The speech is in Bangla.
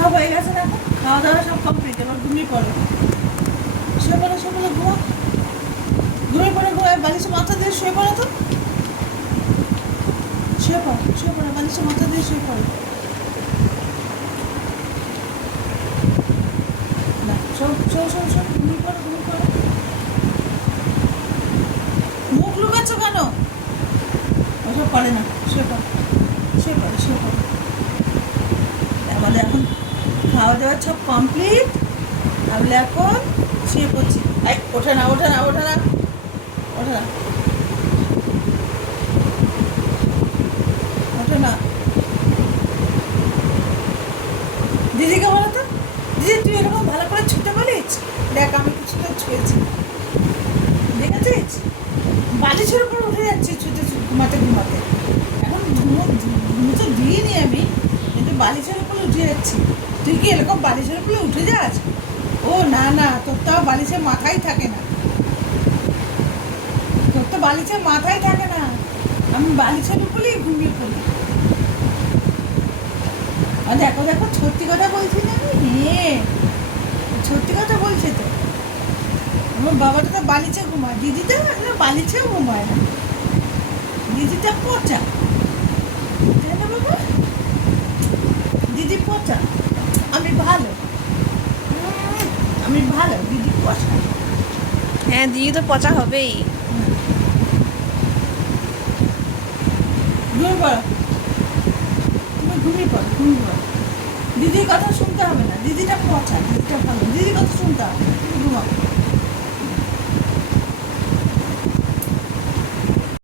সব হয়ে গেছে দেখো, খাওয়া দাওয়া সব কমপ্লিট, এবার ঘুমিয়ে পড়ো। শুয়ে পড়ো, শুয়ে পড়ো, ঘুমো। ঘুমিয়ে পড়ো, ঘুমায় বালিশে মাথা দিয়ে শুয়ে পড়ো তো। শুয়ে পড়ো, শুয়ে পড়ো, বালিশে মাথা দিয়ে শুয়ে পড়ো। না, শোন শোন শোন শোন, ঘুমিয়ে পড়ো, ঘুমিয়ে পড়ো। মুখ লুকাচ্ছ কেন? ওসব করে না, শুয়ে পড়ো, শুয়ে পড়ো, শুয়ে পড়ো। আমাদের এখন খাওয়া দাওয়া সব কমপ্লিট, আমরা এখন শুয়ে পড়ছি। এই ওঠে না, ওঠে না, ওঠে না, ওঠে না, ওঠে না। দিদিকে বলো তো, দিদি তুই এরকম ভালো করে ছুটে পারিস? দেখ আমি কিছুটা ছুঁয়েছি, দেখেছিস? বালিশের উপর উঠে যাচ্ছি ছুটে ছুটে, ঘুমাতে ঘুমাতে। এখন ঘুমো তো দিইনি আমি, কিন্তু বালিশের উপর উঠে যাচ্ছি। তুই কি এরকম বালিশের উপরে উঠে যাস? ও না না, তোর তো বালিশে মাথাই থাকে না, তোর তো বালিশে মাথাই থাকে না। আমি বালিশের উপরেই ঘুমিয়ে পড়ি। আর দেখো দেখো, সত্যি কথা বলছি না আমি, হ্যাঁ সত্যি কথা বলছে তো। আমার বাবাটা তো বালিশে ঘুমায়, দিদিটা না বালিশেও ঘুমায় না, দিদিটা পচা, তাই না বাবা? দিদি পচা, আমি ভালো, আমি ভালো, দিদি পচা। হ্যাঁ, দিদি তো পচা হবেই। ঘুমিয়ে পড়ো, তুমি ঘুমিয়ে পড়ো, ঘুমিয়ে পড়ো। দিদির কথা শুনতে হবে না, দিদিটা পচা, দিদিটা ভালো, দিদির কথা শুনতে হবে না, তুমি ঘুমাও।